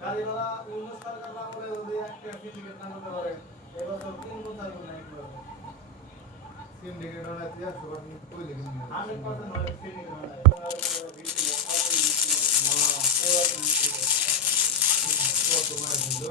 গাড়িওয়ালা অন্য সরকার আমলে যদি একটা সিন্ডিকেট না করতে পারে এবছর 3 বছর সিন্ডিকেট বানাতে সবার কই লিখে নিয়ে 100% হয় সিন্ডিকেট বানায় কত মার দিল